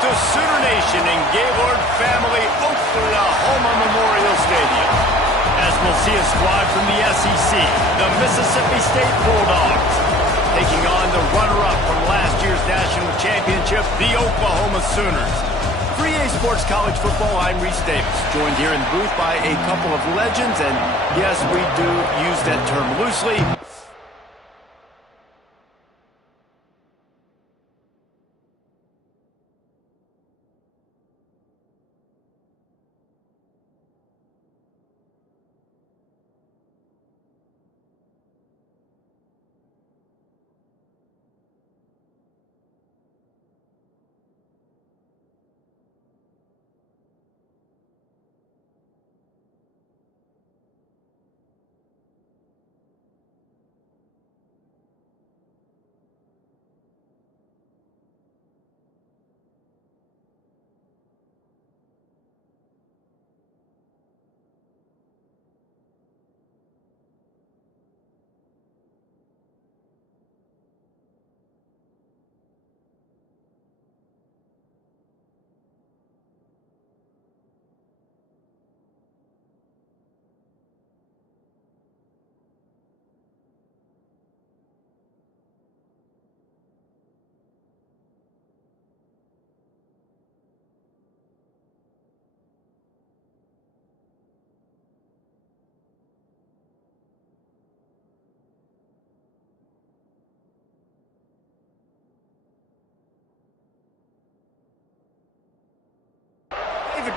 the Sooner Nation and Gaylord family Oklahoma Memorial Stadium, as we'll see a squad from the SEC, the Mississippi State Bulldogs, taking on the runner-up from last year's national championship, the Oklahoma Sooners. 3A Sports College Football, I'm Reese Davis, joined here in the booth by a couple of legends, and yes, we do use that term loosely.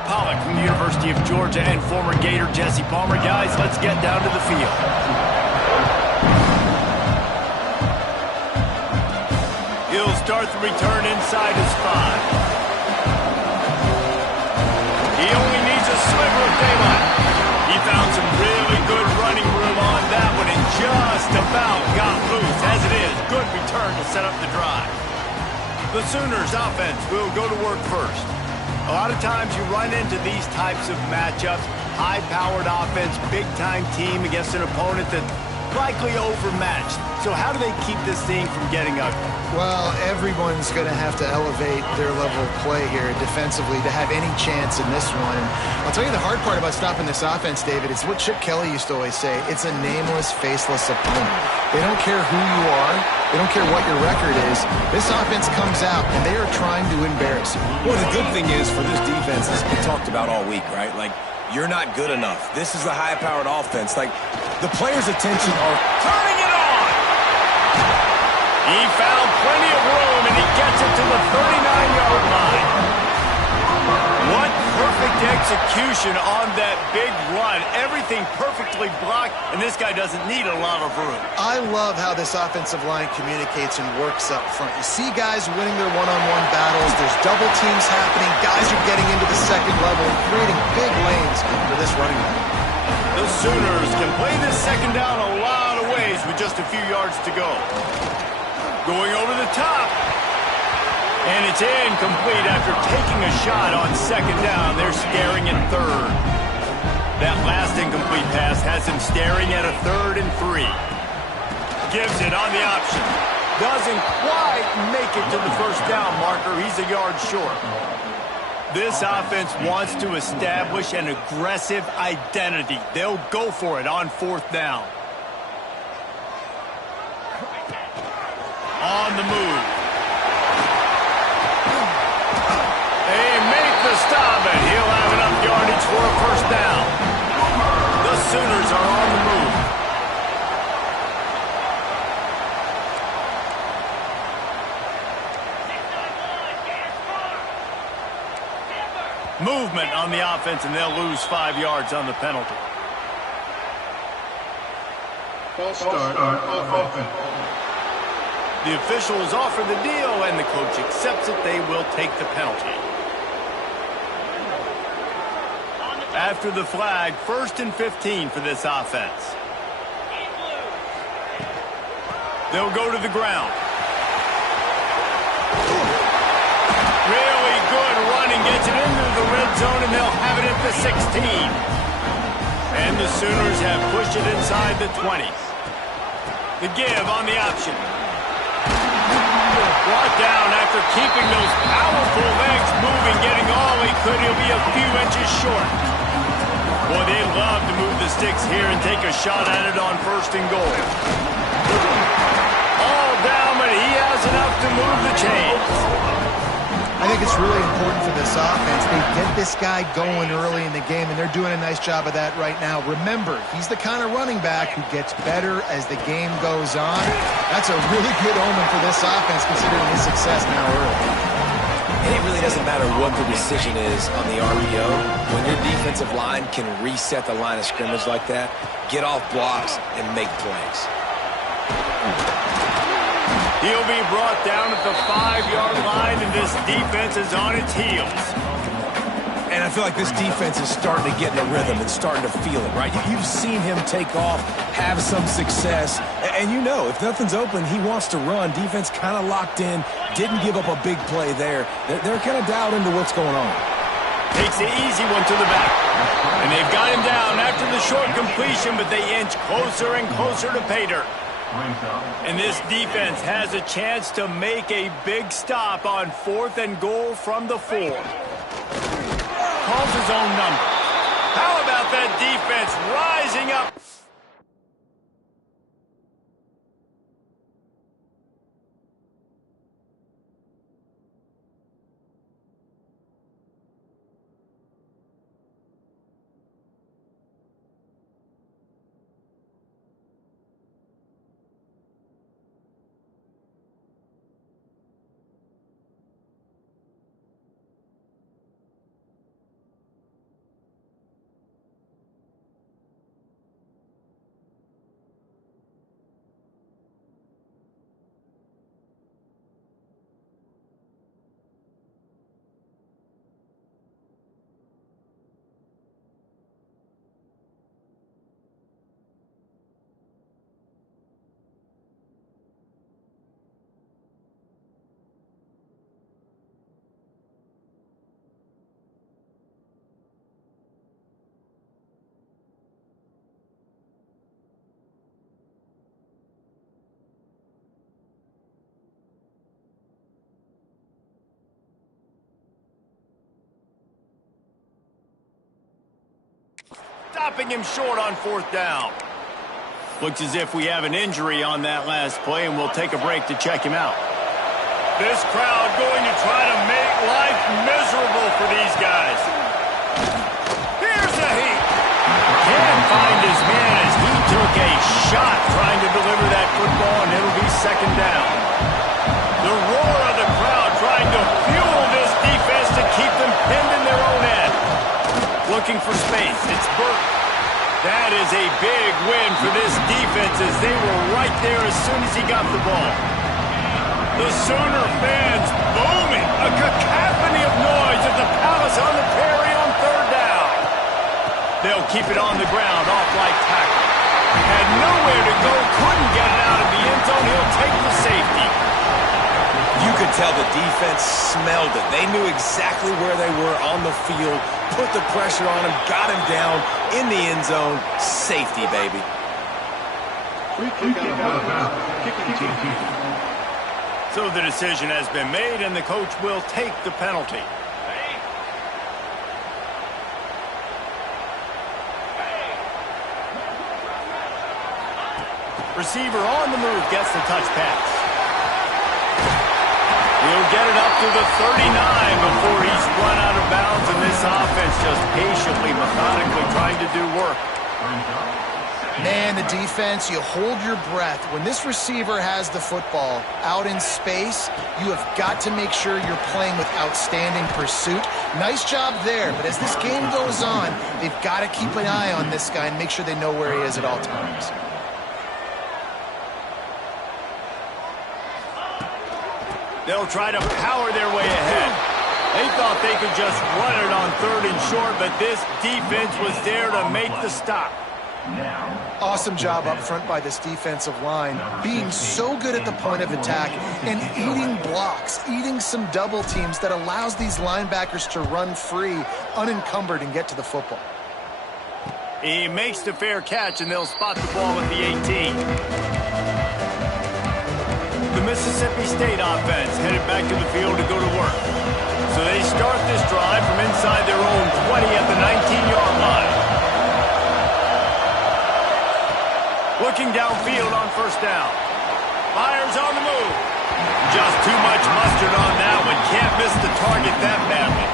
Pollock from the University of Georgia and former Gator Jesse Palmer. Guys, let's get down to the field. He'll start the return inside his 5. He only needs a sliver of daylight. He found some really good running room on that one and just about got loose. As it is, good return to set up the drive. The Sooners offense will go to work first. A lot of times you run into these types of matchups, high-powered offense, big-time team against an opponent that's likely overmatched. So how do they keep this thing from getting ugly? Well, everyone's going to have to elevate their level of play here defensively to have any chance in this one. And I'll tell you the hard part about stopping this offense, David, it's what Chip Kelly used to always say. It's a nameless, faceless opponent. They don't care who you are. They don't care what your record is. This offense comes out, and they are trying to embarrass you. Well, the good thing is for this defense, it's been talked about all week, right? Like, you're not good enough. This is a high-powered offense. Like, the players' attention are turning it on. He found plenty of room, and he gets it to the 39-yard line. What perfect execution on that big run. Everything perfectly blocked, and this guy doesn't need a lot of room. I love how this offensive line communicates and works up front. You see guys winning their one-on-one battles. There's double teams happening. Guys are getting into the second level and creating big lanes for this running back. The Sooners can play this second down a lot of ways with just a few yards to go. Going over the top. And it's incomplete after taking a shot on second down. They're staring at third. That last incomplete pass has him staring at a 3rd and 3. Gives it on the option. Doesn't quite make it to the first down marker. He's a yard short. This offense wants to establish an aggressive identity. They'll go for it on 4th down. On the move. They make the stop, and he'll have enough yardage for a first down. The Sooners are on the move. Movement on the offense, and they'll lose 5 yards on the penalty. False start on offense. The officials offer the deal, and the coach accepts it. They will take the penalty. After the flag, 1st and 15 for this offense. They'll go to the ground. Really good running, gets it into the red zone, and they'll have it at the 16. And the Sooners have pushed it inside the 20. The give on the option. Brought down after keeping those powerful legs moving, getting all he could. He'll be a few inches short. Boy, they love to move the sticks here and take a shot at it on 1st and goal. All down, but he has enough to move the chains. I think it's really important for this offense. They get this guy going early in the game, and they're doing a nice job of that right now. Remember, he's the kind of running back who gets better as the game goes on. That's a really good omen for this offense, considering his success now early. And it really doesn't matter what the decision is on the RPO. When your defensive line can reset the line of scrimmage like that, get off blocks and make plays. He'll be brought down at the 5-yard line, and this defense is on its heels. And I feel like this defense is starting to get in a rhythm and starting to feel it, right? You've seen him take off, have some success, and you know if nothing's open, he wants to run. Defense kind of locked in, didn't give up a big play there. They're kind of dialed into what's going on. Takes the easy one to the back. And they've got him down after the short completion, but they inch closer and closer to pay dirt. And this defense has a chance to make a big stop on 4th and goal from the 4. Calls his own number. How about that defense rising up? Stopping him short on 4th down. Looks as if we have an injury on that last play, and we'll take a break to check him out. This crowd going to try to make life miserable for these guys. Here's the heat. Can't find his man as he took a shot trying to deliver that football, and it'll be 2nd down. The roar of the crowd trying to fuel this defense to keep them pinned in their own end. Looking for space. It's Burke. That is a big win for this defense as they were right there as soon as he got the ball. The Sooner fans booming. A cacophony of noise at the Palace on the Prairie on 3rd down. They'll keep it on the ground, off-like tackle. Had nowhere to go, couldn't get it out of the end zone. He'll take the safety. You could tell the defense smelled it. They knew exactly where they were on the field, put the pressure on him, got him down in the end zone. Safety, baby. Free kick out of bounds. Kicking team. So the decision has been made, and the coach will take the penalty. Receiver on the move, gets the touch pass. He'll get it up to the 39 before he's run out of bounds, and this offense just patiently, methodically trying to do work. Man, the defense, you hold your breath. When this receiver has the football out in space, you have got to make sure you're playing with outstanding pursuit. Nice job there, but as this game goes on, they've got to keep an eye on this guy and make sure they know where he is at all times. They'll try to power their way ahead. They thought they could just run it on 3rd and short, but this defense was there to make the stop. Awesome job up front by this defensive line, being so good at the point of attack and eating blocks, eating some double teams that allows these linebackers to run free, unencumbered, and get to the football. He makes the fair catch, and they'll spot the ball at the 18. The Mississippi State offense headed back to the field to go to work. So they start this drive from inside their own 20 at the 19-yard line. Looking downfield on first down. Fires on the move. Just too much mustard on that one. Can't miss the target that badly.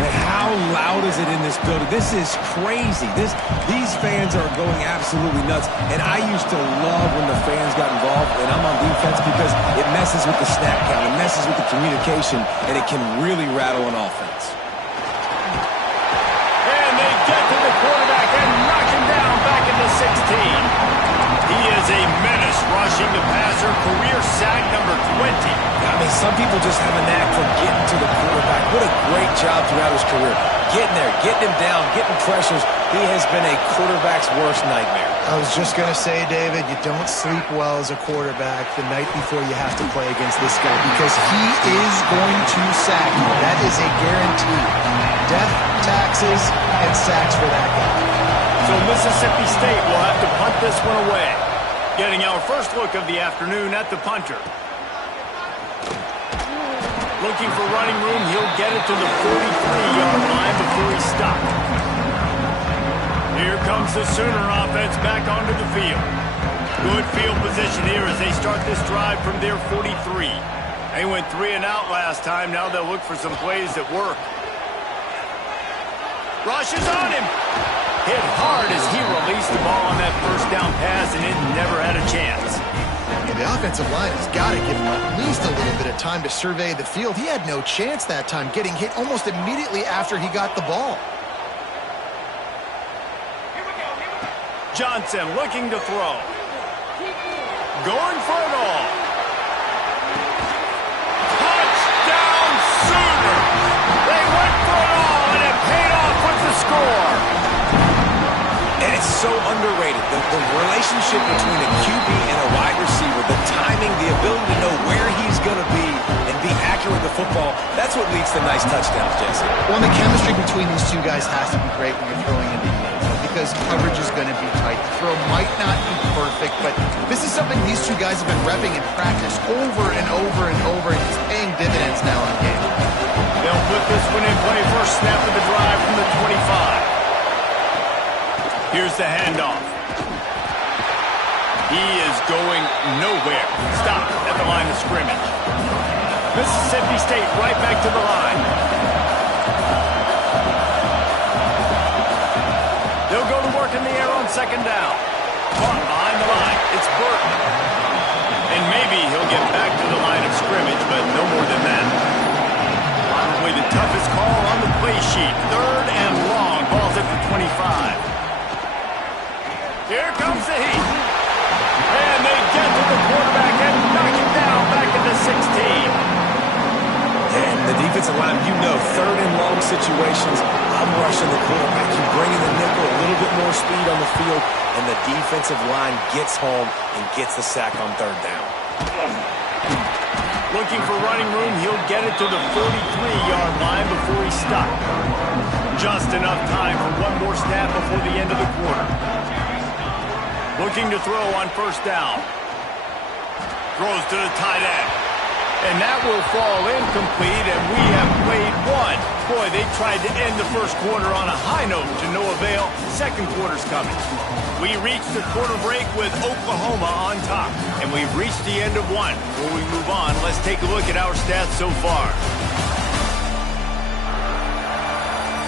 Man, how loud is it in this building? This is crazy. These fans are going absolutely nuts. And I used to love when the fans got involved, and I'm on defense, because it messes with the snap count, it messes with the communication, and it can really rattle an offense. And they get to the quarterback and knock him down back into 16. He is a menace rushing the passer, career sack number 20. I mean, some people just have a knack for getting to the quarterback. What a great job throughout his career. Getting there, getting him down, getting pressures. He has been a quarterback's worst nightmare. I was just going to say, David, you don't sleep well as a quarterback the night before you have to play against this guy, because he is going to sack you. That is a guarantee. Death, taxes, and sacks for that guy. So Mississippi State will have to punt this one away. Getting our first look of the afternoon at the punter. Looking for running room, he'll get it to the 43-yard line before he's stopped. Here comes the Sooner offense back onto the field. Good field position here as they start this drive from their 43. They went 3 and out last time. Now they'll look for some plays that work. Rush is on him. Hit hard as he released the ball on that first down pass, and it never had a chance. Yeah, the offensive line has got to give him at least a little bit of time to survey the field. He had no chance that time, getting hit almost immediately after he got the ball. Johnson looking to throw. Going for it all. Touchdown Sooners! They went for it all, and it paid off with the score. And it's so underrated. The relationship between a QB and a wide receiver, the timing, the ability to know where he's going to be and be accurate with the football, that's what leads to nice touchdowns, Jesse. Well, the chemistry between these two guys has to be great when you're throwing into the end zone, because coverage is going to be tight. The throw might not be perfect, but this is something these two guys have been repping in practice over and over and over, and it's paying dividends now in game. They'll put this one in play. First snap of the drive from the 25. Here's the handoff. He is going nowhere. Stop at the line of scrimmage. Mississippi State right back to the line. They'll go to work in the air on second down. Caught behind the line. It's Burton. And maybe he'll get back to the line of scrimmage, but no more than that. Probably the toughest call on the play sheet. Third and long. Ball's at the 25. Here comes the heat. And they get to the quarterback and knock him down back into 16. And the defensive line, you know, third and long situations, I'm rushing the quarterback. You bring in the nickel, a little bit more speed on the field, and the defensive line gets home and gets the sack on third down. Looking for running room, he'll get it to the 43-yard line before he stopped. Just enough time for one more snap before the end of the quarter. Looking to throw on first down. Throws to the tight end. And that will fall incomplete, and we have played one. Boy, they tried to end the first quarter on a high note to no avail. Second quarter's coming. We reached the quarter break with Oklahoma on top, and we've reached the end of one. Before we move on, let's take a look at our stats so far.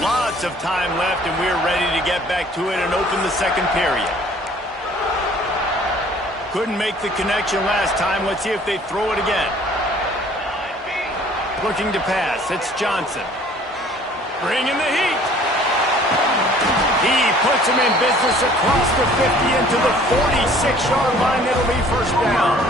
Lots of time left, and we're ready to get back to it and open the second period. Couldn't make the connection last time. Let's see if they throw it again. Looking to pass. It's Johnson. Bringing the heat. He puts him in business across the 50 into the 46-yard line. It'll be first down.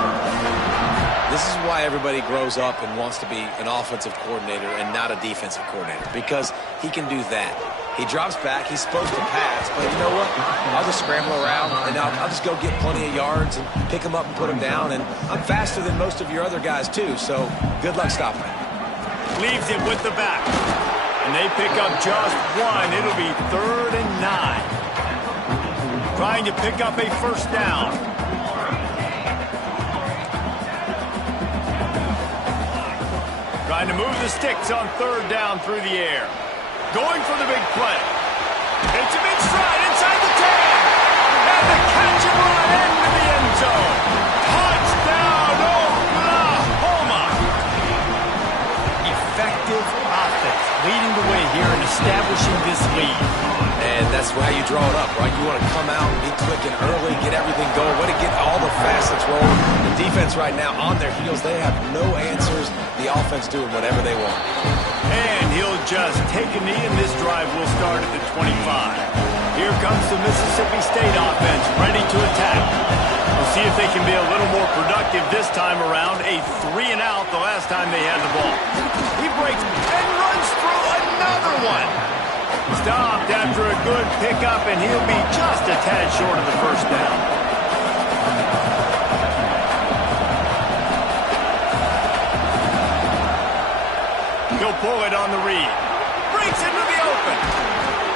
This is why everybody grows up and wants to be an offensive coordinator and not a defensive coordinator, because he can do that. He drops back. He's supposed to pass, but you know what? I'll just scramble around, and I'll just go get plenty of yards and pick him up and put him down. And I'm faster than most of your other guys, too, so good luck stopping him. Leaves it with the back. And they pick up just one. It'll be 3rd and 9. Trying to pick up a first down. Trying to move the sticks on third down through the air. Going for the big play. It's a big stride inside the 10. And the catch and run into the end zone. Touchdown, Oklahoma. Effective offense, leading the way here and establishing this lead. And that's how you draw it up, right? You want to come out and be clicking early, get everything going, way to get all the facets rolling. The defense right now on their heels, they have no answers. The offense doing whatever they want. And he'll just take a knee, and this drive will start at the 25. Here comes the Mississippi State offense, ready to attack. We'll see if they can be a little more productive this time around. A 3-and-out the last time they had the ball. He breaks and runs through another one. Stopped after a good pickup, and he'll be just a tad short of the first down. He'll pull it on the read. Breaks into the open.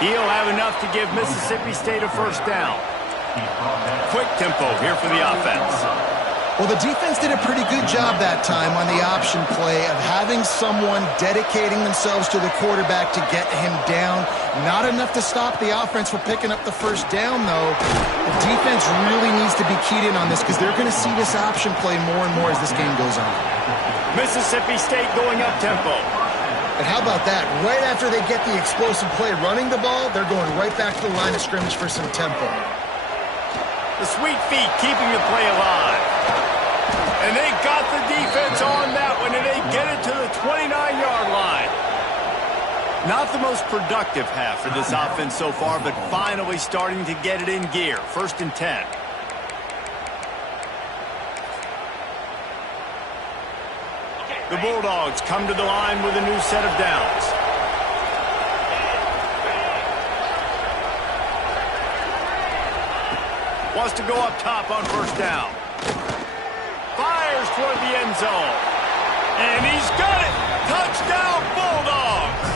He'll have enough to give Mississippi State a first down. Quick tempo here for the offense. Well, the defense did a pretty good job that time on the option play of having someone dedicating themselves to the quarterback to get him down. Not enough to stop the offense from picking up the first down, though. The defense really needs to be keyed in on this because they're going to see this option play more and more as this game goes on. Mississippi State going up tempo. And how about that? Right after they get the explosive play running the ball, they're going right back to the line of scrimmage for some tempo. The sweet feet keeping the play alive. And they got the defense on that one, and they get it to the 29-yard line. Not the most productive half for this offense so far, but finally starting to get it in gear. 1st and 10. The Bulldogs come to the line with a new set of downs. Wants to go up top on first down. Fires toward the end zone. And he's got it. Touchdown, Bulldogs.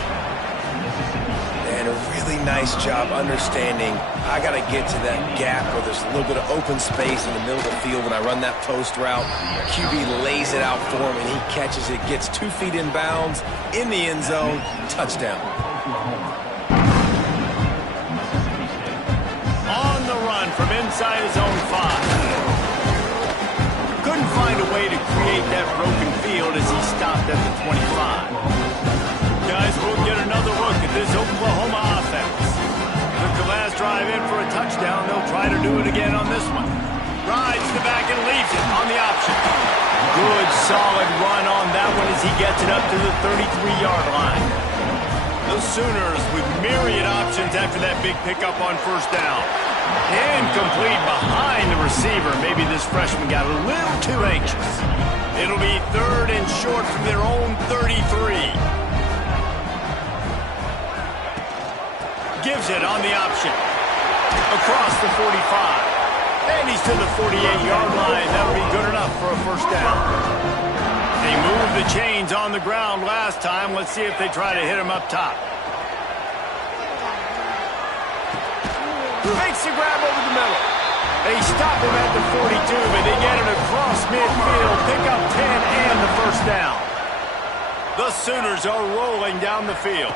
And a really nice job understanding I got to get to that gap where there's a little bit of open space in the middle of the field when I run that post route. QB lays it out for him, and he catches it, gets 2 feet in bounds, in the end zone, touchdown. On the run from inside his own 5. Couldn't find a way to create that broken field as he stopped at the 25. Guys, we'll get another look at this Oklahoma offense. Took the last drive in for a touchdown. They'll try to do it again on this one. Rides the back and leaves it on the option. Good, solid run on that one as he gets it up to the 33-yard line. The Sooners with myriad options after that big pickup on first down. Incomplete behind the receiver. Maybe this freshman got a little too anxious. It'll be 3rd and short from their own 33. Gives it on the option. Across the 45. And he's to the 48-yard line. That'll be good enough for a first down. They moved the chains on the ground last time. Let's see if they try to hit him up top. Makes the grab over the middle. They stop him at the 42, but they get it across midfield. Pick up 10 and the first down. The Sooners are rolling down the field.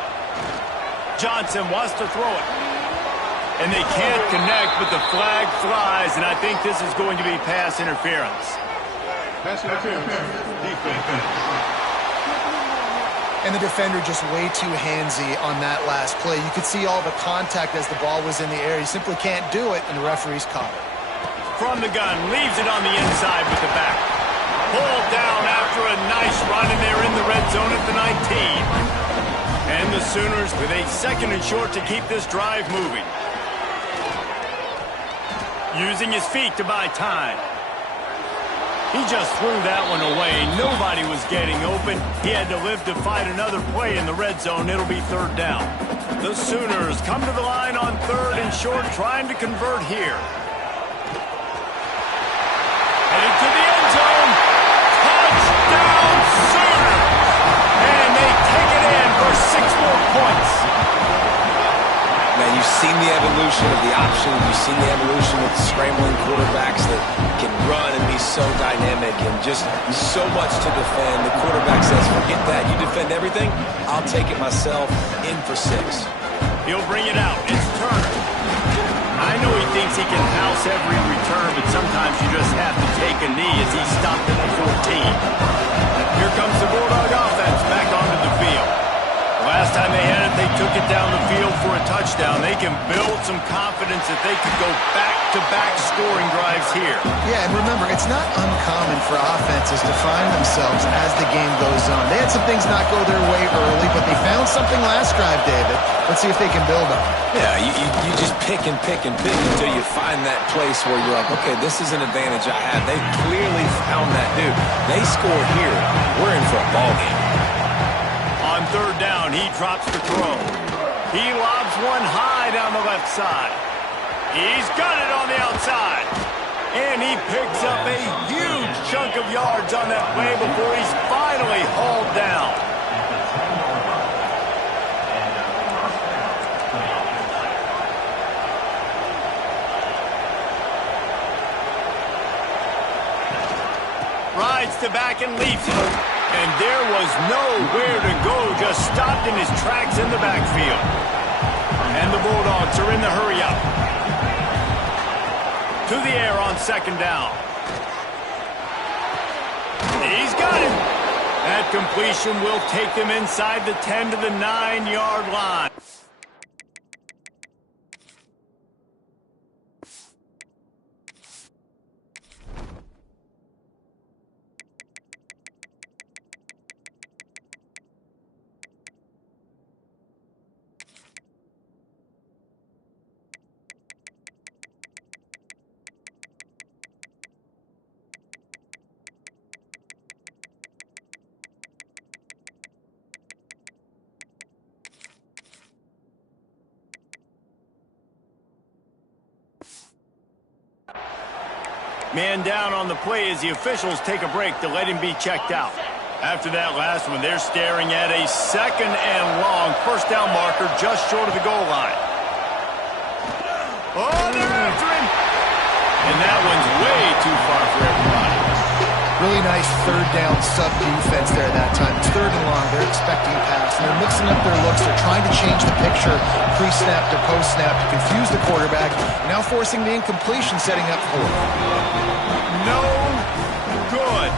Johnson wants to throw it. And they can't connect, but the flag flies, and I think this is going to be pass interference. Pass interference. Defense. And the defender just way too handsy on that last play. You could see all the contact as the ball was in the air. He simply can't do it, and the referee's caught it. From the gun, leaves it on the inside with the back. Pulled down after a nice run, and they're in the red zone at the 19. And the Sooners with a 2nd and short to keep this drive moving. Using his feet to buy time. He just threw that one away. Nobody was getting open. He had to live to fight another play in the red zone. It'll be 3rd down. The Sooners come to the line on 3rd and short, trying to convert here. Headed to the end zone. Touchdown, Sooners! And they take it in for 6 more points. Man, you've seen the evolution of the option. You've seen the evolution of the scrambling quarterbacks that can run and be so dynamic and just so much to defend. The quarterback says, forget that. You defend everything, I'll take it myself. In for 6. He'll bring it out. It's Turner. I know he thinks he can house every return, but sometimes you just have to take a knee as he stopped at the 14. Here comes the Bulldog offense back onto the field. Last time they had it, they took it down the field for a touchdown. They can build some confidence that they could go back-to-back scoring drives here. Yeah, and remember, it's not uncommon for offenses to find themselves as the game goes on. They had some things not go their way early, but they found something last drive, David. Let's see if they can build on it. Yeah, you just pick and pick and pick until you find that place where you're like, okay, this is an advantage I have. They clearly found that, dude. They score here. We're in for a ball game. On third down, he drops the throw. He lobs one high down the left side. He's got it on the outside. And he picks up a huge chunk of yards on that play before he's finally hauled down. Rides to back and leaps it. And there was nowhere to go, just stopped in his tracks in the backfield. And the Bulldogs are in the hurry-up. To the air on second down. He's got it. That completion will take them inside the 10 to the 9-yard line. Man down on the play as the officials take a break to let him be checked out. After that last one, they're staring at a 2nd and long. First down marker just short of the goal line. Oh, they're after him! And that one's way too far for everybody. Really nice third down sub-defense there that time. It's 3rd and long. They're expecting a pass, and they're mixing up their looks. They're trying to change the picture pre-snap to post-snap to confuse the quarterback, now forcing the incompletion, setting up for it. No good.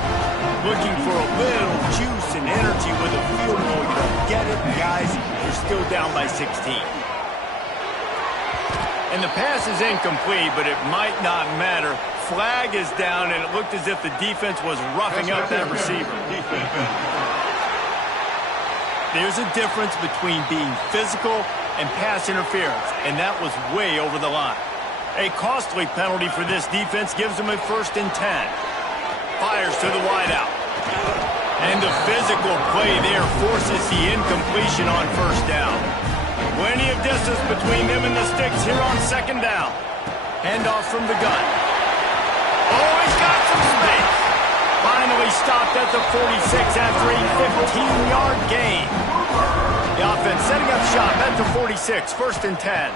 Looking for a little juice and energy with a field goal. You don't get it, guys. You're still down by 16. And the pass is incomplete, but it might not matter. Flag is down, and it looked as if the defense was roughing up that receiver. There's a difference between being physical and pass interference, and that was way over the line. A costly penalty for this defense gives them a 1st and 10. Fires to the wideout. And the physical play there forces the incompletion on 1st down. Plenty of distance between them and the sticks here on 2nd down. Handoff from the gun. Oh, he's got some space. Finally stopped at the 46 after a 15-yard gain. The offense setting up shop at the 46, 1st and 10.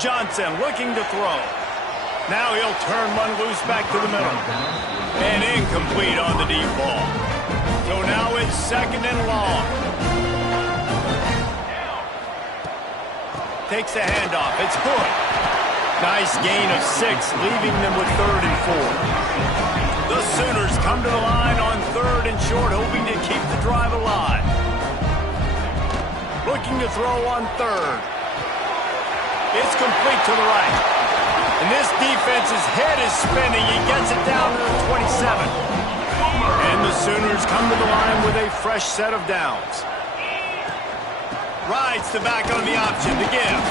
Johnson looking to throw. Now he'll turn one loose back to the middle. And incomplete on the deep ball. So now it's 2nd and long. Takes the handoff. It's Hood. Nice gain of 6, leaving them with 3rd and 4. The Sooners come to the line on 3rd and short, hoping to keep the drive alive. Looking to throw on 3rd. It's complete to the right. And this defense's head is spinning. He gets it down to the 27. And the Sooners come to the line with a fresh set of downs. Rides to back on the option to give.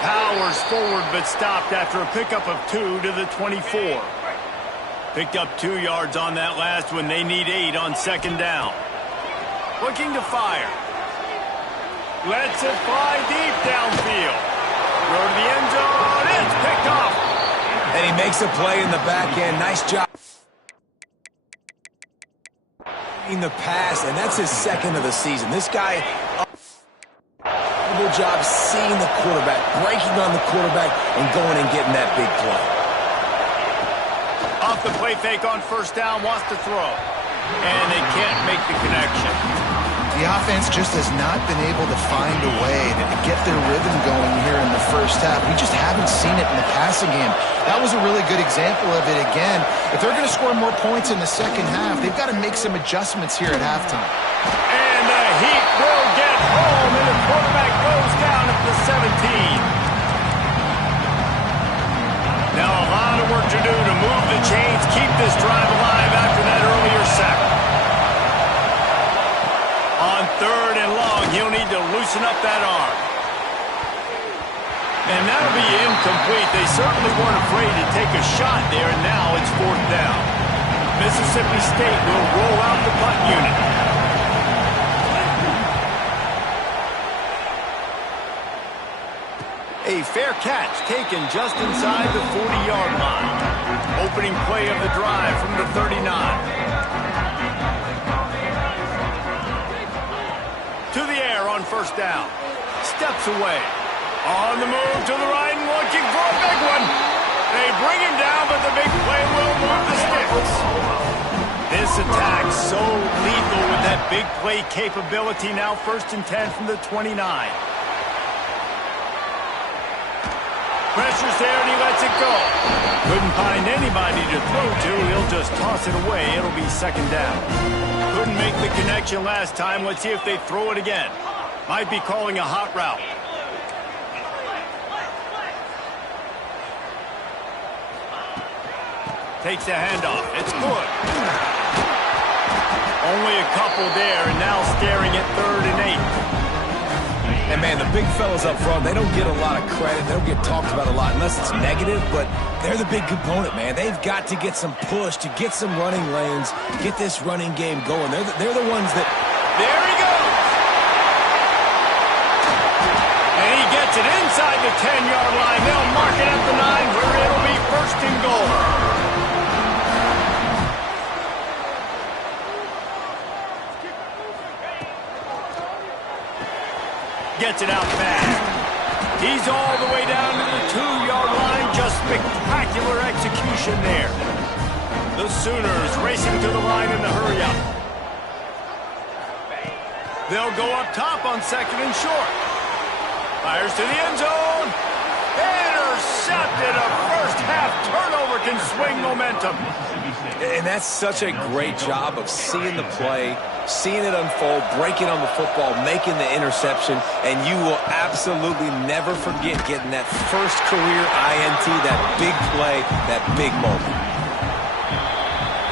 Powers forward but stopped after a pickup of 2 to the 24. Picked up 2 yards on that last one. They need 8 on 2nd down. Looking to fire. Lets it fly deep downfield. Go to the end zone. It's picked off. And he makes a play in the back end. Nice job in the pass, and that's his 2nd of the season. This guy incredible job seeing the quarterback, breaking on the quarterback, and going and getting that big play. Off the play fake on first down, wants to throw. And they can't make the connection. The offense just has not been able to find a way to get their rhythm going here in the first half. We just haven't seen it in the passing game. That was a really good example of it again. If they're going to score more points in the second half, they've got to make some adjustments here at halftime. And the Heat will get home, and the quarterback goes down at the 17. Now a lot of work to do to move the chains, keep this drive alive after that earlier sack. On third and long, he'll need to loosen up that arm. And that'll be incomplete. They certainly weren't afraid to take a shot there, and now it's fourth down. Mississippi State will roll out the punt unit. A fair catch taken just inside the 40-yard line. Opening play of the drive from the 39. To the air on first down. Steps away. On the move to the right and looking for a big one. They bring him down, but the big play will move the sticks. This attack so lethal with that big play capability. Now first and 10 from the 29. Pressure's there and he lets it go. Couldn't find anybody to throw to. He'll just toss it away. It'll be second down. Couldn't make the connection last time. Let's see if they throw it again. Might be calling a hot route. Takes the handoff. It's good. Only a couple there, and now staring at third and 8. And, man, the big fellas up front, they don't get a lot of credit. They don't get talked about a lot unless it's negative, but they're the big component, man. They've got to get some push, to get some running lanes, get this running game going. They're the ones that... There he goes! And he gets it inside the 10-yard line. They'll mark it at the 9 where it'll be first and goal. Gets it out fast. He's all the way down to the 2-yard line. Just spectacular execution there. The Sooners racing to the line in the hurry-up. They'll go up top on second and short. Fires to the end zone. Intercepted. A first-half turnover can swing momentum. And that's such a great job of seeing the play, seeing it unfold, breaking on the football, making the interception, and you will absolutely never forget getting that first career INT, that big play, that big moment.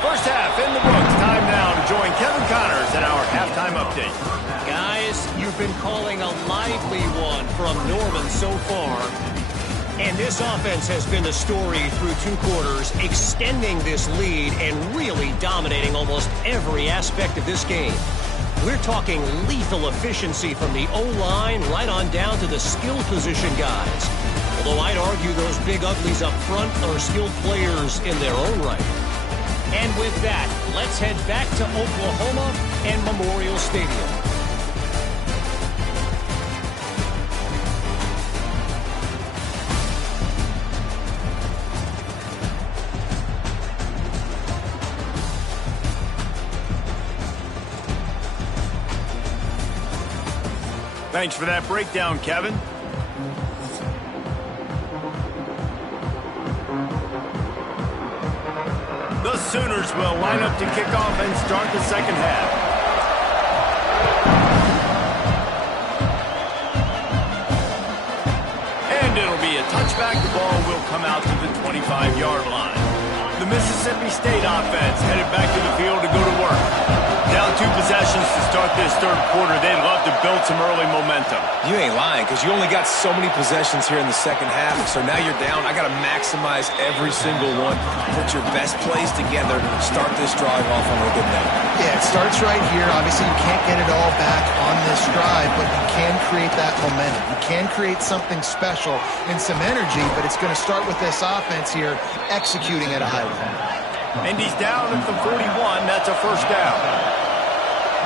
First half in the books. Time now to join Kevin Connors at our halftime update. Guys, you've been calling a lively one from Norman so far. And this offense has been the story through 2 quarters, extending this lead and really dominating almost every aspect of this game. We're talking lethal efficiency from the O-line right on down to the skill position guys. Although I'd argue those big uglies up front are skilled players in their own right. And with that, let's head back to Oklahoma and Memorial Stadium. Thanks for that breakdown, Kevin. The Sooners will line up to kick off and start the second half. And it'll be a touchback. The ball will come out to the 25-yard line. The Mississippi State offense headed back to the field to go to work. Down 2 possessions to start this third quarter. They'd love to build some early momentum. You ain't lying, because you only got so many possessions here in the second half, so now you're down. I got to maximize every single one. Put your best plays together. Start this drive off on a good note. Yeah, it starts right here. Obviously, you can't get it all back on this drive, but you can create that momentum. You can create something special and some energy, but it's going to start with this offense here executing at a high level. And he's down at the 41. That's a first down.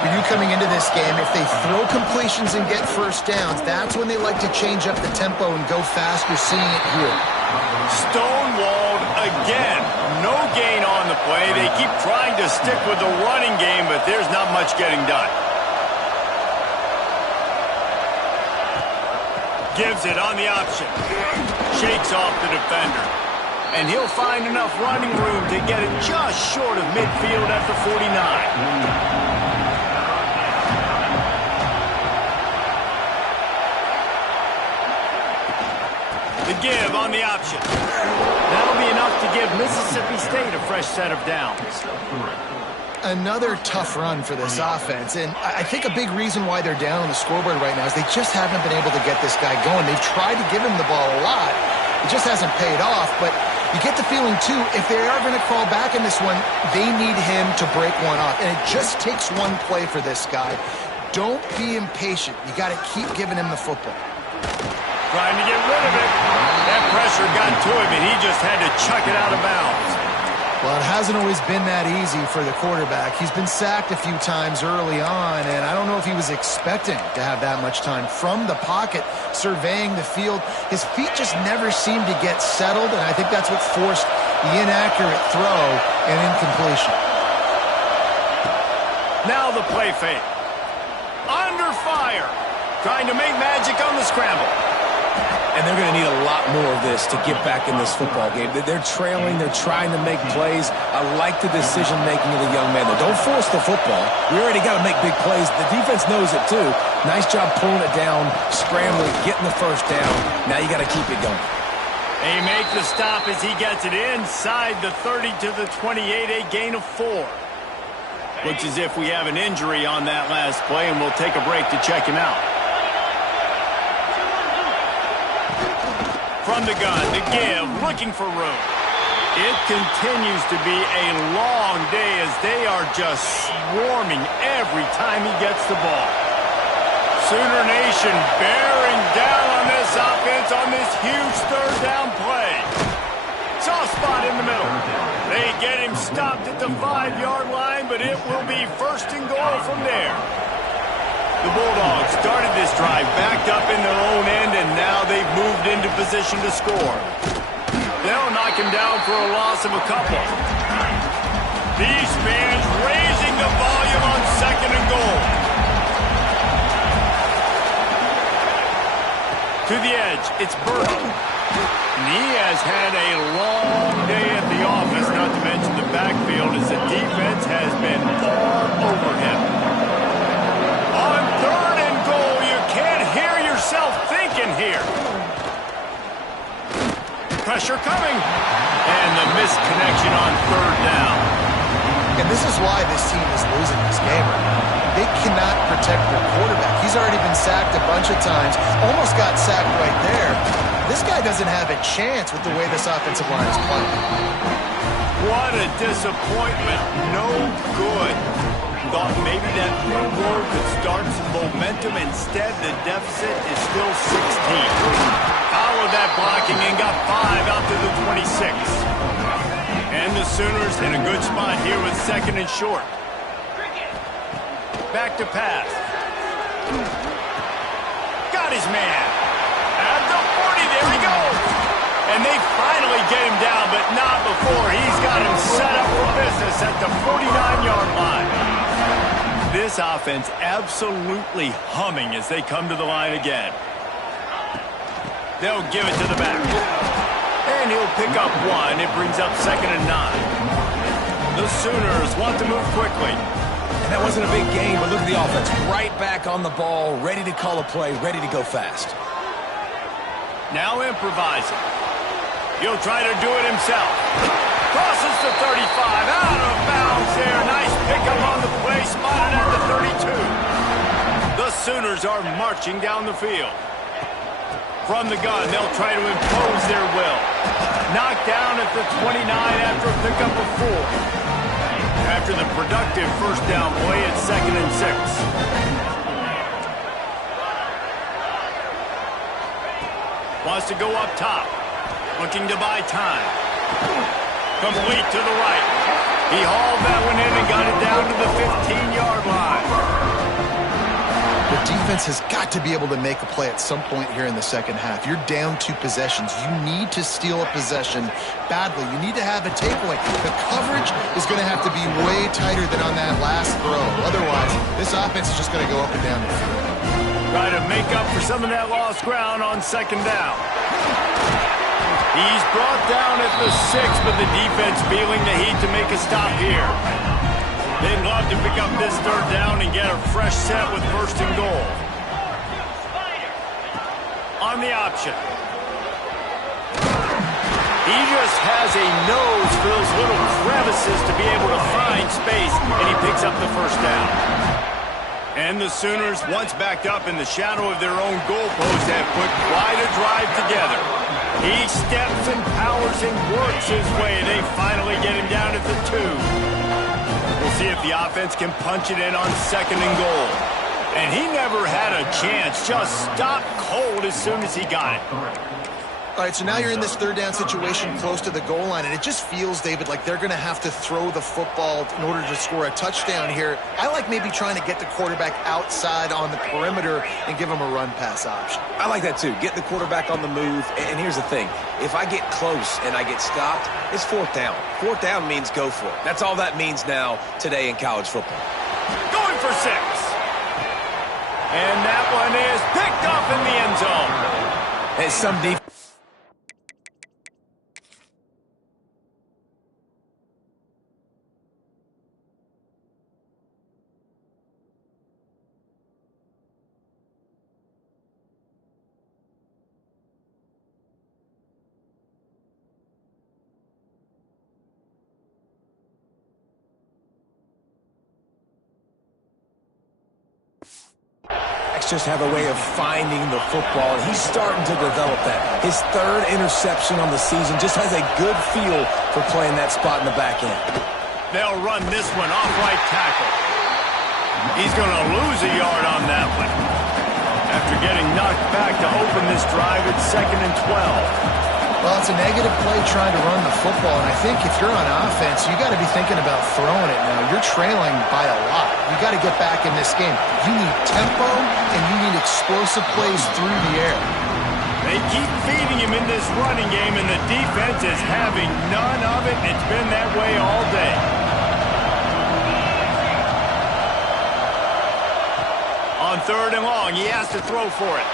We knew coming into this game, if they throw completions and get first downs, that's when they like to change up the tempo and go fast. You're seeing it here. Stonewalled again. No gain on the play. They keep trying to stick with the running game, but there's not much getting done. Gives it on the option. Shakes off the defender. And he'll find enough running room to get it just short of midfield at the 49. The give on the option. That'll be enough to give Mississippi State a fresh set of downs. Another tough run for this offense, and I think a big reason why they're down on the scoreboard right now is they just haven't been able to get this guy going. They've tried to give him the ball a lot. It just hasn't paid off, but you get the feeling, too, if they are going to crawl back in this one, they need him to break one off, and it just takes one play for this guy. Don't be impatient. You got to keep giving him the football. Trying to get rid of it. That pressure got to him, and he just had to chuck it out of bounds. Well, it hasn't always been that easy for the quarterback. He's been sacked a few times early on, and I don't know if he was expecting to have that much time from the pocket, surveying the field. His feet just never seem to get settled, and I think that's what forced the inaccurate throw and incompletion. Now the play fake. Under fire. Trying to make magic on the scramble. And they're going to need a lot more of this to get back in this football game. They're trailing. They're trying to make plays. I like the decision-making of the young man. Don't force the football. We already got to make big plays. The defense knows it, too. Nice job pulling it down, scrambling, getting the first down. Now you got to keep it going. They make the stop as he gets it inside the 30 to the 28, a gain of 4. Looks as if we have an injury on that last play, and we'll take a break to check him out. From the gun, the give, looking for room. It continues to be a long day as they are just swarming every time he gets the ball. Sooner Nation bearing down on this offense on this huge third down play. Soft spot in the middle. They get him stopped at the 5-yard line, but it will be first and goal from there. The Bulldogs started this drive backed up in their own end, and now they've moved into position to score. They'll knock him down for a loss of a couple. These fans raising the volume on second and goal. To the edge, it's Burton. And he has had a long day at the office, not to mention the backfield, as the defense has been all over him. On third and goal, you can't hear yourself thinking here. Pressure coming. And the missed connection on third down. And this is why this team is losing this game. They cannot protect their quarterback. He's already been sacked a bunch of times. Almost got sacked right there. This guy doesn't have a chance with the way this offensive line is playing. What a disappointment. No good. Thought maybe that third goal could start some momentum. Instead, the deficit is still 16. Followed that blocking and got 5 out to the 26. And the Sooners in a good spot here with second and short. Back to pass. Got his man. At the 40, there he goes. And they finally get him down, but not before he's got him set up for business at the 49-yard line. This offense absolutely humming as they come to the line again. They'll give it to the back. And he'll pick up 1. It brings up second and 9. The Sooners want to move quickly. And that wasn't a big game, but look at the offense. Right back on the ball, ready to call a play, ready to go fast. Now improvising. He'll try to do it himself. Crosses the 35, out of bounds there. Nice pickup on the play, spotted at the 32. The Sooners are marching down the field. From the gun, they'll try to impose their will. Knocked down at the 29 after a pickup of 4. After the productive first down play, it's second and 6. Wants to go up top. Looking to buy time. Complete to the right. He hauled that one in and got it down to the 15-yard line. The defense has got to be able to make a play at some point here in the second half. You're down 2 possessions. You need to steal a possession badly. You need to have a takeaway. The coverage is going to have to be way tighter than on that last throw. Otherwise, this offense is just going to go up and down the field. Try to make up for some of that lost ground on second down. He's brought down at the 6, but the defense feeling the heat to make a stop here. They'd love to pick up this third down and get a fresh set with first and goal. On the option. He just has a nose for those little crevices to be able to find space, and he picks up the first down. And the Sooners, once backed up in the shadow of their own goalpost, have put quite a drive together. He steps and powers and works his way. They finally get him down at the 2. We'll see if the offense can punch it in on second and goal. And he never had a chance. Just stopped cold as soon as he got it. All right, so now you're in this third down situation close to the goal line, and it just feels, David, like they're going to have to throw the football in order to score a touchdown here. I like maybe trying to get the quarterback outside on the perimeter and give him a run-pass option. I like that, too. Get the quarterback on the move. And here's the thing. If I get close and I get stopped, it's fourth down. Fourth down means go for it. That's all that means now today in college football. Going for 6. And that one is picked up in the end zone. Hey, some defense. Just have a way of finding the football, and he's starting to develop that. His 3rd interception on the season, just has a good feel for playing that spot in the back end. They'll run this one off right tackle. He's going to lose a yard on that one. After getting knocked back to open this drive, it's 2nd and 12. Well, it's a negative play trying to run the football, and I think if you're on offense, you got to be thinking about throwing it now. You're trailing by a lot. You got to get back in this game. You need tempo, and you need explosive plays through the air. They keep feeding him in this running game, and the defense is having none of it. It's been that way all day. On 3rd and long, he has to throw for it.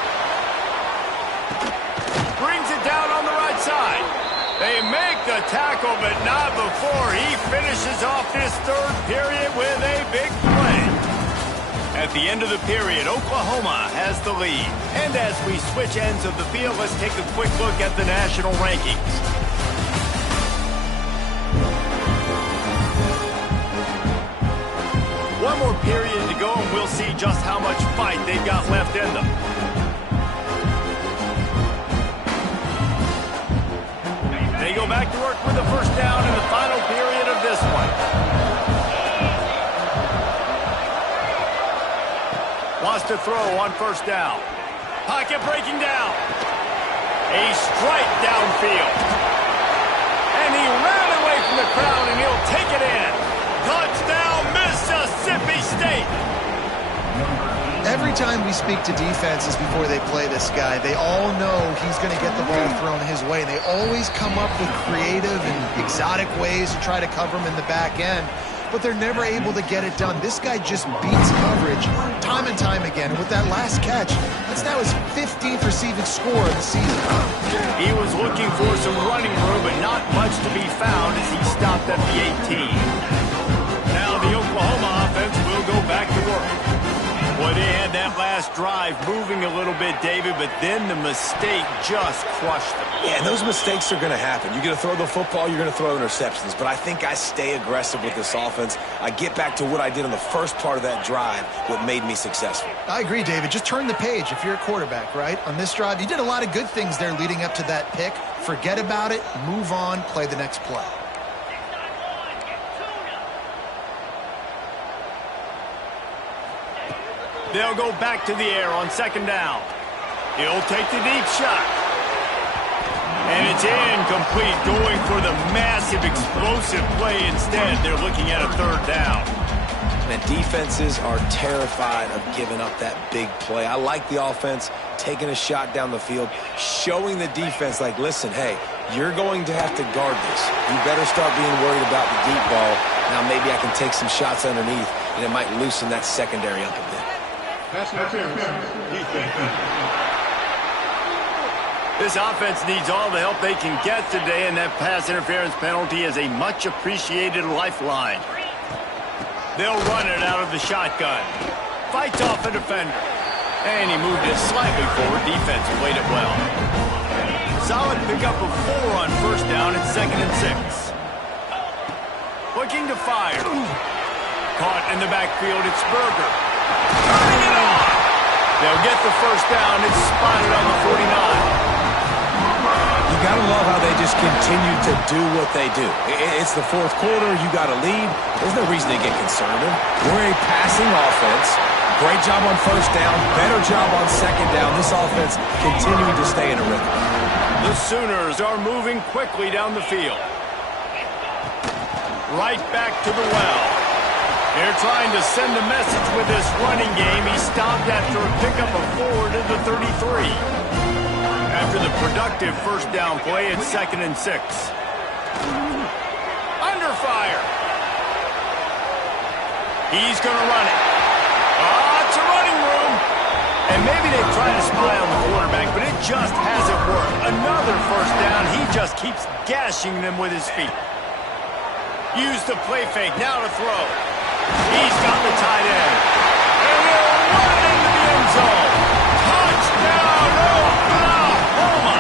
Brings it down on the right side. They make the tackle, but not before he finishes off this 3rd period with a big play. At the end of the period, Oklahoma has the lead. And as we switch ends of the field, let's take a quick look at the national rankings. One more period to go, and we'll see just how much fight they've got left in them. They go back to work with the first down in the final period of this one. Wants to throw on first down. Pocket breaking down. A strike downfield. And he ran away from the crowd, and he'll take it in. Touchdown, Mississippi State. Every time we speak to defenses before they play this guy, they all know he's going to get the ball thrown his way. They always come up with creative and exotic ways to try to cover him in the back end, but they're never able to get it done. This guy just beats coverage time and time again. And with that last catch, that's now his 15th receiving score of the season. He was looking for some running room, but not much to be found as he stopped at the 18. Now the Oklahoma offense will go back to work. Boy, they had that last drive moving a little bit, David, but then the mistake just crushed them. Yeah, and those mistakes are going to happen. You're going to throw the football, you're going to throw interceptions. But I think I stay aggressive with this offense. I get back to what I did on the first part of that drive, what made me successful. I agree, David. Just turn the page if you're a quarterback, right? On this drive, you did a lot of good things there leading up to that pick. Forget about it, move on, play the next play. They'll go back to the air on second down. He'll take the deep shot. And it's incomplete, going for the massive explosive play instead. They're looking at a third down. And defenses are terrified of giving up that big play. I like the offense taking a shot down the field, showing the defense like, listen, hey, you're going to have to guard this. You better start being worried about the deep ball. Now maybe I can take some shots underneath, and it might loosen that secondary up a bit. This offense needs all the help they can get today, and that pass interference penalty is a much-appreciated lifeline. They'll run it out of the shotgun. Fights off a defender. And he moved it slightly forward. Defense played it well. Solid pickup of 4 on first down at 2nd and 6. Looking to fire. Caught in the backfield. It's Berger. Turning it on. They'll get the first down. It's spotted on the 49. You got to love how they just continue to do what they do. It's the fourth quarter. You got a lead. There's no reason to get concerned. We're a passing offense. Great job on first down. Better job on second down. This offense continuing to stay in a rhythm. The Sooners are moving quickly down the field. Right back to the well. They're trying to send a message with this running game. He stopped after a pickup of 4 to the 33. After the productive first down play, it's 2nd and 6. Under fire. He's going to run it. It's a running room. And maybe they try to spy on the quarterback, but it just hasn't worked. Another first down. He just keeps gashing them with his feet. Use the play fake. Now to throw. He's got the tight end. And he'll run into the end zone. Touchdown, Oklahoma.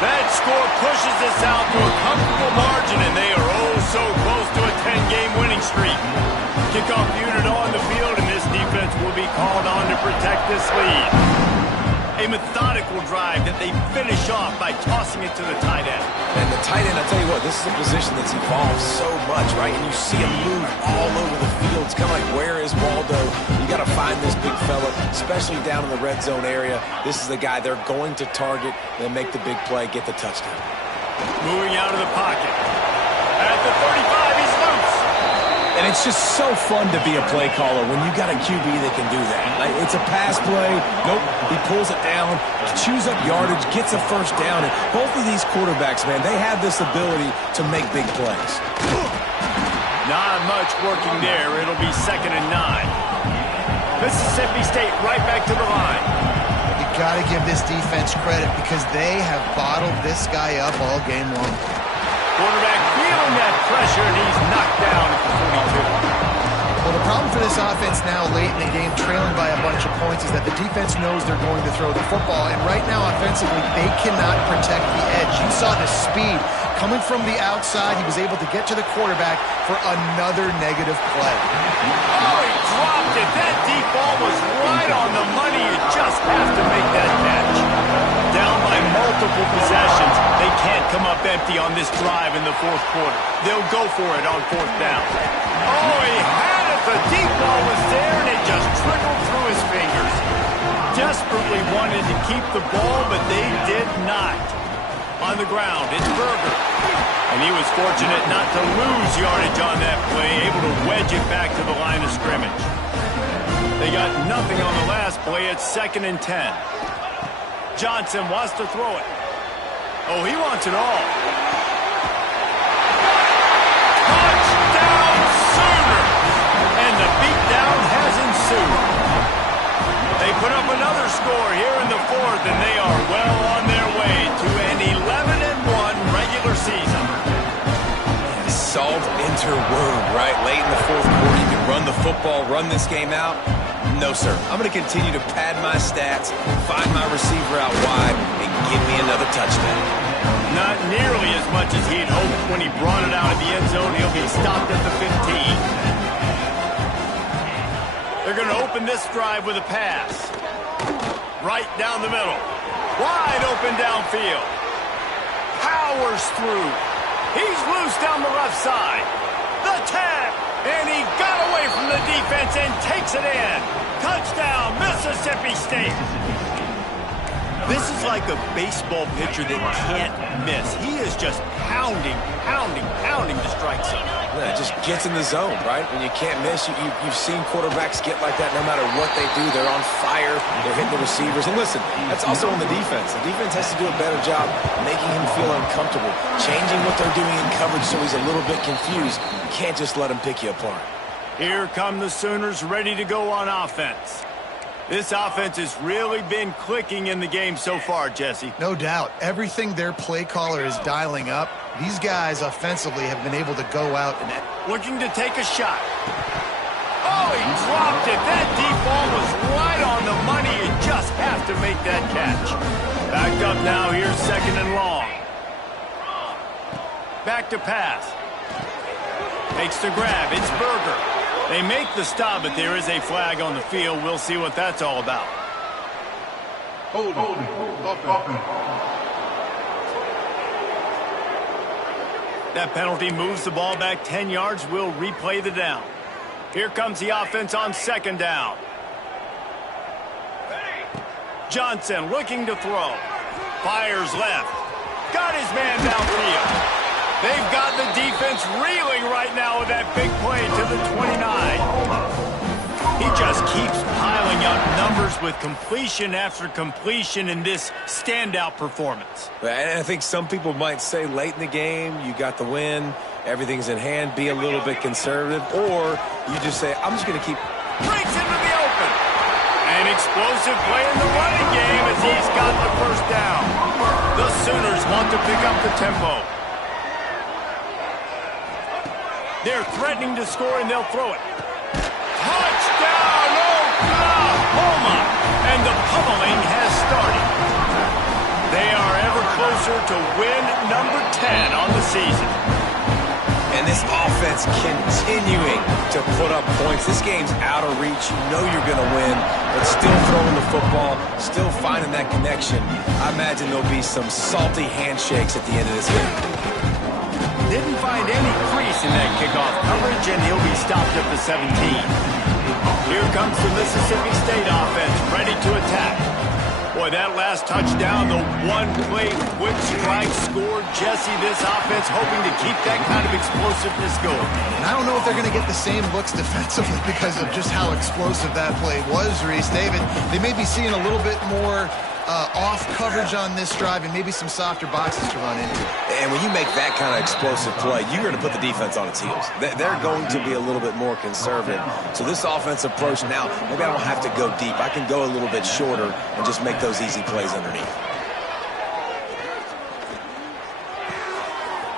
That score pushes us out to a comfortable margin, and they are oh so close to a 10-game winning streak. Kickoff unit on the field, and this defense will be called on to protect this lead. A methodical drive that they finish off by tossing it to the tight end. And the tight end, I'll tell you what, this is a position that's evolved so much, right? And you see him move all over the field. It's kind of like, where is Waldo? You got to find this big fella, especially down in the red zone area. This is the guy they're going to target. They'll make the big play, get the touchdown. Moving out of the pocket. At the 35, he's loose. And it's just so fun to be a play caller when you got a QB that can do that. Like, it's a pass play. Nope, he pulls it down, chews up yardage, gets a first down. And both of these quarterbacks, man, they have this ability to make big plays. Not much working there. It'll be 2nd and 9. Mississippi State right back to the line. You got to give this defense credit because they have bottled this guy up all game long. Quarterback feeling that pressure, and he's knocked down at the 42. Well, the problem for this offense now late in the game, trailing by a bunch of points, is that the defense knows they're going to throw the football. And right now, offensively, they cannot protect the edge. You saw the speed coming from the outside. He was able to get to the quarterback for another negative play. Oh, he dropped it. That deep ball was right on the money. You just have to make that catch. Down by multiple possessions. They can't come up empty on this drive in the fourth quarter. They'll go for it on 4th down. Oh, he had it. The deep ball was there, and it just trickled through his fingers. Desperately wanted to keep the ball, but they did not. On the ground, it's Berger. And he was fortunate not to lose yardage on that play, able to wedge it back to the line of scrimmage. They got nothing on the last play. It's 2nd and 10. Johnson wants to throw it. Oh, he wants it all. Touchdown, Sooners! And the beatdown has ensued. They put up another score here in the 4th, and they are well on their way to an 11-1 regular season. Salt enter wound, right? Late in the fourth quarter, you can run the football, run this game out. No, sir. I'm going to continue to pad my stats, find my receiver out wide, and give me another touchdown. Not nearly as much as he'd hoped when he brought it out of the end zone. He'll be stopped at the 15. They're going to open this drive with a pass. Right down the middle. Wide open downfield. Powers through. He's loose down the left side. The tap. And he got away from the defense and takes it in. Touchdown, Mississippi State. This is like a baseball pitcher that can't miss. He is just pounding the strike zone. Yeah, it just gets in the zone, right? When you can't miss, you've seen quarterbacks get like that no matter what they do. They're on fire. They're hitting the receivers. And listen, that's also on the defense. The defense has to do a better job making him feel uncomfortable, changing what they're doing in coverage so he's a little bit confused. You can't just let him pick you apart. Here come the Sooners ready to go on offense. This offense has really been clicking in the game so far, Jesse. No doubt. Everything their play caller is dialing up, these guys offensively have been able to go out and... Looking to take a shot. Oh, he dropped it. That deep ball was right on the money. You just have to make that catch. Backed up now. Here's second and long. Back to pass. Makes the grab. It's Berger. They make the stop, but there is a flag on the field. We'll see what that's all about. Holding. That penalty moves the ball back 10 yards. We'll replay the down. Here comes the offense on second down. Johnson looking to throw. Fires left. Got his man downfield. They've got the defense reeling right now with that big play to the 29. He just keeps piling up numbers with completion after completion in this standout performance. And I think some people might say late in the game, you got the win, everything's in hand, be a little bit conservative, or you just say, I'm just going to keep... Breaks into the open. An explosive play in the running game as he's got the first down. The Sooners want to pick up the tempo. They're threatening to score, and they'll throw it. Touchdown, Oklahoma! And the pummeling has started. They are ever closer to win number 10 on the season. And this offense continuing to put up points. This game's out of reach. You know you're going to win, but still throwing the football, still finding that connection. I imagine there'll be some salty handshakes at the end of this game. Didn't find any crease in that kickoff coverage, and he'll be stopped at the 17. Here comes the Mississippi State offense, ready to attack. Boy, that last touchdown, the one-play quick strike score. Jesse, this offense hoping to keep that kind of explosiveness going. And I don't know if they're going to get the same looks defensively because of just how explosive that play was, Reese. David, they may be seeing a little bit more off coverage on this drive and maybe some softer boxes to run into. And when you make that kind of explosive play, you're going to put the defense on its heels. They're going to be a little bit more conservative. So this offensive approach now, maybe I don't have to go deep. I can go a little bit shorter and just make those easy plays underneath.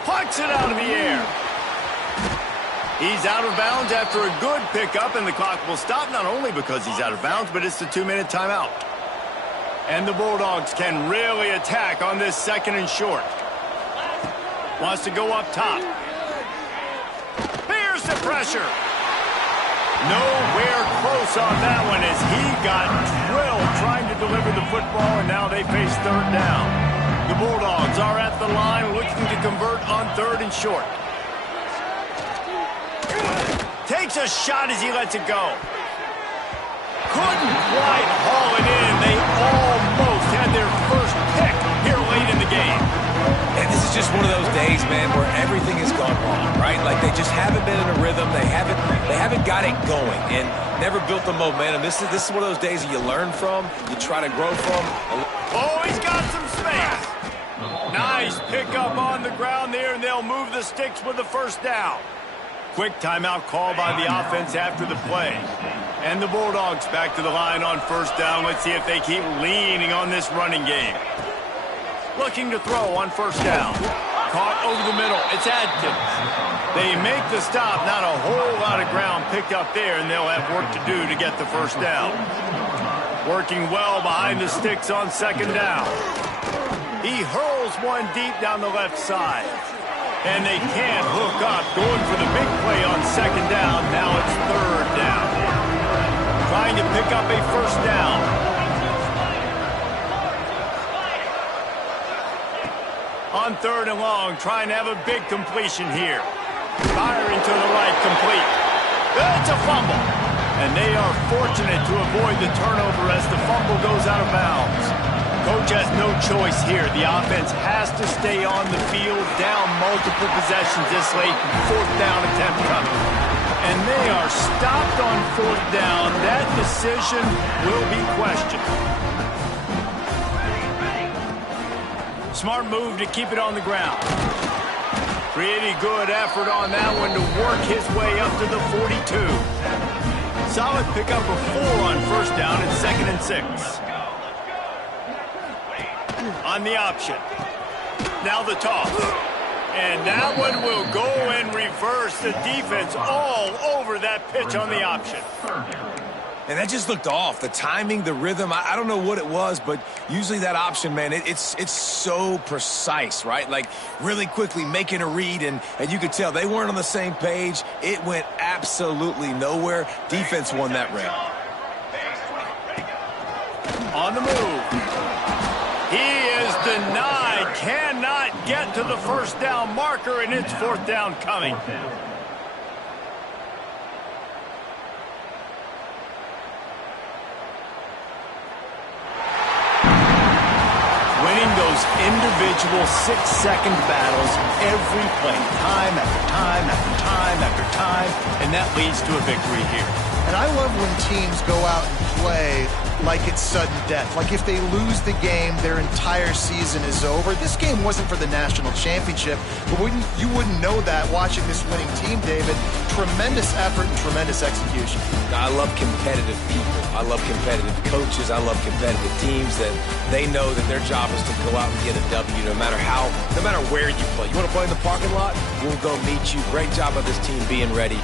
Plucks it out of the air. He's out of bounds after a good pickup, and the clock will stop not only because he's out of bounds, but it's the 2-minute timeout. And the Bulldogs can really attack on this second and short. Wants to go up top. Here's the pressure. Nowhere close on that one as he got drilled trying to deliver the football, and now they face third down. The Bulldogs are at the line looking to convert on third and short. Takes a shot as he lets it go. Couldn't quite haul it in. They almost had their first pick here late in the game. And this is just one of those days, man, where everything has gone wrong, right? Like they just haven't been in a rhythm. They haven't got it going and never built the momentum. This is one of those days that you learn from, you try to grow from. Oh, he's got some space. Nice pickup on the ground there, and they'll move the sticks with the first down. Quick timeout call by the offense after the play. And the Bulldogs back to the line on first down. Let's see if they keep leaning on this running game. Looking to throw on first down. Caught over the middle. It's Adkins. They make the stop. Not a whole lot of ground picked up there, and they'll have work to do to get the first down. Working well behind the sticks on second down. He hurls one deep down the left side. And they can't hook up. Going for the big play on second down. Now it's third down. Trying to pick up a first down. On third and long, trying to have a big completion here. Firing to the right, complete. It's a fumble. And they are fortunate to avoid the turnover as the fumble goes out of bounds. Coach has no choice here. The offense has to stay on the field, down multiple possessions this late. Fourth down attempt coming. And they are stopped on fourth down. That decision will be questioned. Smart move to keep it on the ground. Pretty good effort on that one to work his way up to the 42. Solid pickup of 4 on first down and 2nd and 6. On the option. Now the toss. And that one will go and reverse. The defense all over that pitch on the option. And that just looked off. The timing, the rhythm, I don't know what it was, but usually that option, man, it's so precise, right? Like really quickly making a read, and you could tell they weren't on the same page. It went absolutely nowhere. Defense won that round. On the move. He is denied. Cannot get to the first down marker, and it's fourth down coming. Winning those individual 6-second battles every play, time after time after time after time, and that leads to a victory here. And I love when teams go out and play like it's sudden death. Like if they lose the game, their entire season is over. This game wasn't for the national championship, but you wouldn't know that watching this winning team, David. Tremendous effort and tremendous execution. I love competitive people. I love competitive coaches. I love competitive teams that they know that their job is to go out and get a W no matter where you play. You want to play in the parking lot? We'll go meet you. Great job by this team being ready.